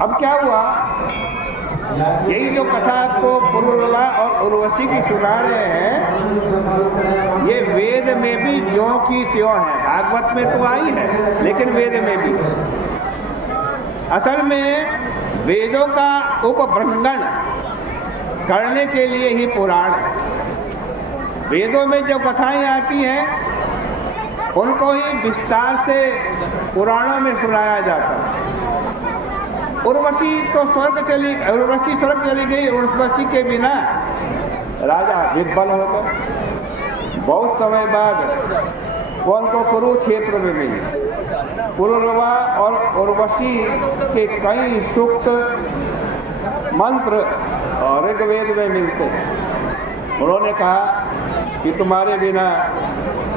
अब क्या हुआ, यही जो कथा आपको पुरुरवा और उर्वशी की सुना रहे हैं, ये वेद में भी ज्यों की त्यों है। भागवत में तो आई है, लेकिन वेद में भी। असल में वेदों का उपभ्रंगण करने के लिए ही पुराण है। वेदों में जो कथाएं आती हैं उनको ही विस्तार से पुराणों में सुनाया जाता है। उर्वशी स्वर्ग चली गई। उर्वशी के बिना राजा विह्वल हो गए। बहुत समय बाद वो उनको कुरुक्षेत्र में मिली। पुरुरवा और उर्वशी के कई सूक्त मंत्र ऋग्वेद में मिलते हैं। उन्होंने कहा कि तुम्हारे बिना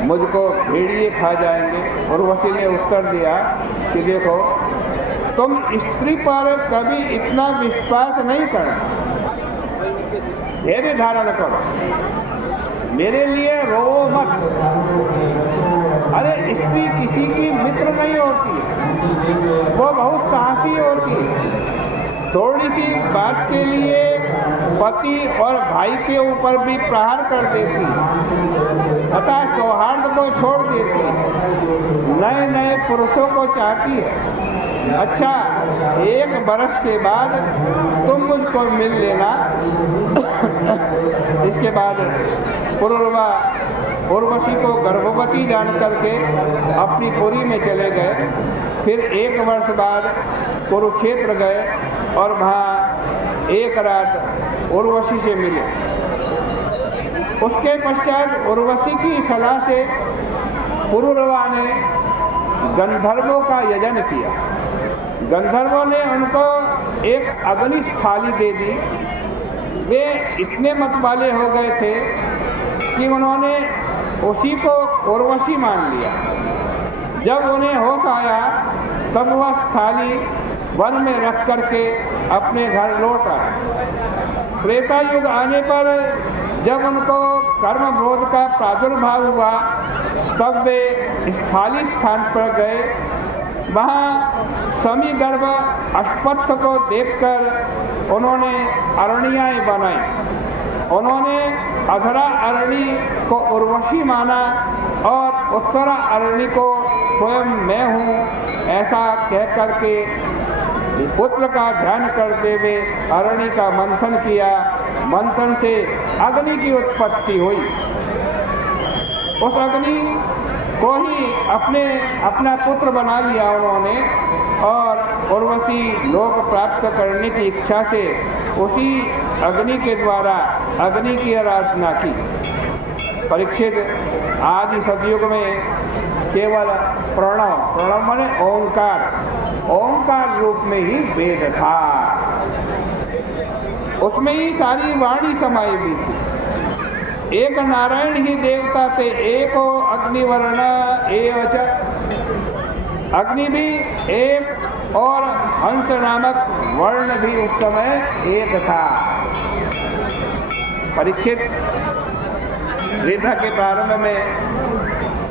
मुझको भेड़िए खा जाएंगे। उर्वशी ने उत्तर दिया कि देखो, तुम स्त्री पर कभी इतना विश्वास नहीं करना, धैर्य धारण करो, मेरे लिए रो मत। अरे स्त्री किसी की मित्र नहीं होती है, वो बहुत साहसी होती है। थोड़ी सी बात के लिए पति और भाई के ऊपर भी प्रहार कर देती है, अतः सौहार्द को छोड़ देती है, नए नए पुरुषों को चाहती है। अच्छा, 1 बरस के बाद तुम मुझको मिल लेना। इसके बाद पुरुरवा उर्वशी को गर्भवती जान करके अपनी पुरी में चले गए। फिर 1 वर्ष बाद कुरुक्षेत्र गए और वहाँ एक रात उर्वशी से मिले। उसके पश्चात उर्वशी की सलाह से पुरुरवा ने गंधर्वों का यजन किया। गंधर्वों ने उनको एक अग्नि थाली दे दी। वे इतने मतवाले हो गए थे कि उन्होंने उसी को उर्वशी मान लिया। जब उन्हें होश आया तब वह थाली वन में रख करके अपने घर लौट आए। त्रेता युग आने पर जब उनको कर्मबोध का प्रादुर्भाव हुआ तब वे स्थाली स्थान पर गए। वहाँ समीगर्भ अश्वत्थ को देखकर उन्होंने अरणियाएँ बनाई। उन्होंने अधरा अरणी को उर्वशी माना और उत्तरा अरणी को स्वयं मैं हूँ, ऐसा कह करके पुत्र का ध्यान करते हुए अरणी का मंथन किया। मंथन से अग्नि की उत्पत्ति हुई। उस अग्नि को ही अपना पुत्र बना लिया उन्होंने और उर्वशी लोक प्राप्त करने की इच्छा से उसी अग्नि के द्वारा अग्नि की आराधना की। परीक्षित, आदि सतयुग में केवल प्रणव माने ओंकार रूप में ही वेद था। उसमें ही सारी वाणी समाई भी थी। एक नारायण ही देवता थे, एको अग्निवर्ण एवच। अग्नि भी एक और हंस नामक वर्ण भी उस समय एक था। परीक्षित, वेद के प्रारंभ में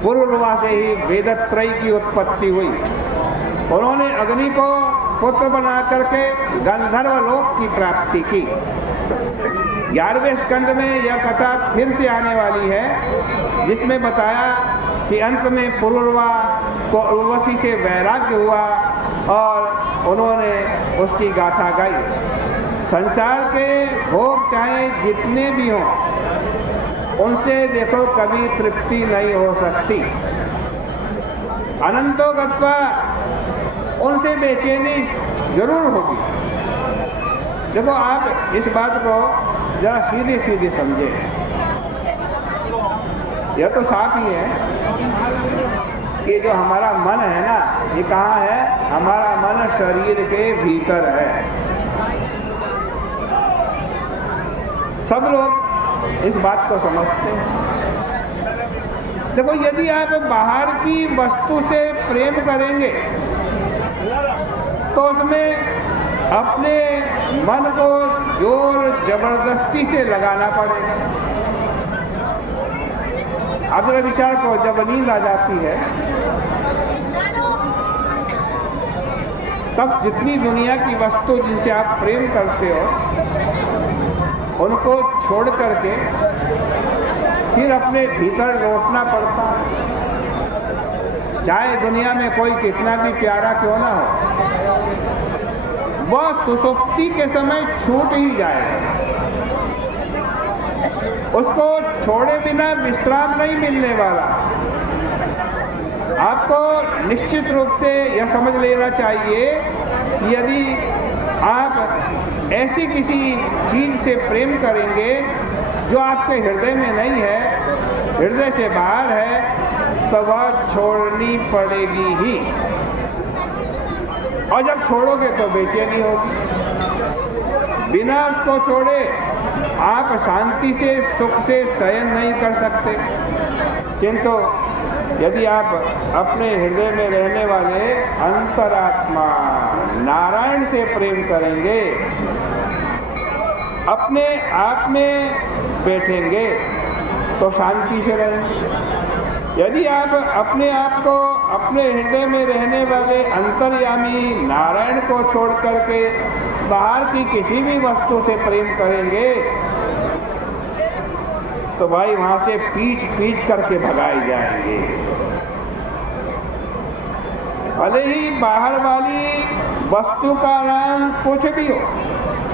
पुरुरवा से ही वेदत्रयी की उत्पत्ति हुई। उन्होंने अग्नि को पुत्र बना करके गंधर्व लोक की प्राप्ति की। 11वें स्कंद में यह कथा फिर से आने वाली है, जिसमें बताया कि अंत में पुरुरवा को उर्वशी से वैराग्य हुआ और उन्होंने उसकी गाथा गाई। संसार के भोग चाहे जितने भी हों, उनसे देखो कभी तृप्ति नहीं हो सकती। अनंतो गत्वा उनसे बेचैनी जरूर होगी। देखो, आप इस बात को जरा सीधे सीधे समझे। यह तो साफ ही है कि जो हमारा मन है ना, ये कहाँ है? हमारा मन शरीर के भीतर है। सब लोग इस बात को समझते हैं। देखो, यदि आप बाहर की वस्तु से प्रेम करेंगे तो उसमें अपने मन को जोर जबरदस्ती से लगाना पड़ेगा। आप जरा विचार करो, जब नींद आ जाती है तब जितनी दुनिया की वस्तु जिनसे आप प्रेम करते हो उनको छोड़ करके फिर अपने भीतर लौटना पड़ता है। चाहे दुनिया में कोई कितना भी प्यारा क्यों ना हो, वह सुसुप्ति के समय छूट ही जाएगा। उसको छोड़े बिना विश्राम नहीं मिलने वाला। आपको निश्चित रूप से यह समझ लेना चाहिए कि यदि आप ऐसी किसी चीज़ से प्रेम करेंगे जो आपके हृदय में नहीं है, हृदय से बाहर है, तो वह छोड़नी पड़ेगी ही। और जब छोड़ोगे तो बेचैनी होगी। बिना उसको छोड़े आप शांति से सुख से शयन नहीं कर सकते। किंतु यदि आप अपने हृदय में रहने वाले अंतरात्मा नारायण से प्रेम करेंगे, अपने आप में बैठेंगे, तो शांति से रहेंगे। यदि आप अपने आप को अपने हृदय में रहने वाले अंतर्यामी नारायण को छोड़ करके बाहर की किसी भी वस्तु से प्रेम करेंगे, तो भाई वहां से पीट पीट करके भगाए जाएंगे। भले ही बाहर वाली वस्तु का नाम कुछ भी हो,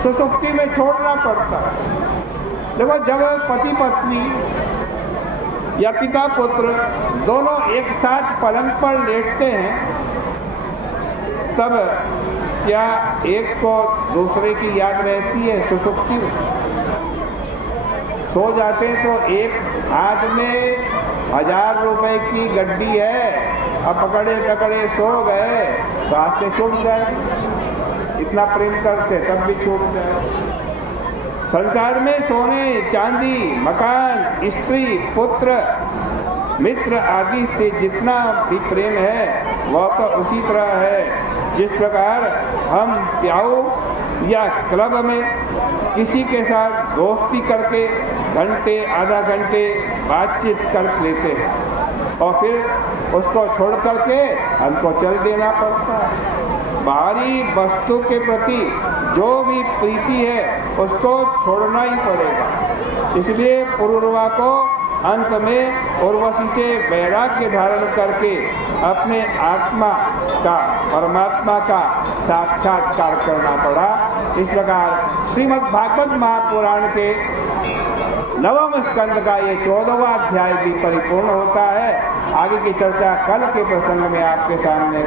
सुसुप्ति में छोड़ना पड़ता है। देखो, जब पति पत्नी या पिता पुत्र दोनों एक साथ पलंग पर लेटते हैं, तब क्या एक को दूसरे की याद रहती है? सुसुप्ति में सो जाते हैं तो एक हाथ में 1000 रुपए की गड्डी है, अब पकड़े पकड़े सो गए तो हाथ से छूट जाए। इतना प्रेम करते तब भी छूट जाए। संसार में सोने, चांदी, मकान, स्त्री, पुत्र, मित्र आदि से जितना भी प्रेम है वह तो उसी तरह है जिस प्रकार हम प्याऊ या क्लब में किसी के साथ दोस्ती करके घंटे आधा घंटे बातचीत कर लेते हैं और फिर उसको छोड़ करके हमको चल देना पड़ता है। बाहरी वस्तु के प्रति जो भी प्रीति है उसको छोड़ना ही पड़ेगा। इसलिए पुरुरवा को अंत में उर्वशी से वैराग्य धारण करके अपने आत्मा का, परमात्मा का साक्षात्कार करना पड़ा। इस प्रकार श्रीमद् भागवत महापुराण के 9वें स्कंद का ये 14वां अध्याय भी परिपूर्ण होता है। आगे की चर्चा कल के प्रसंग में आपके सामने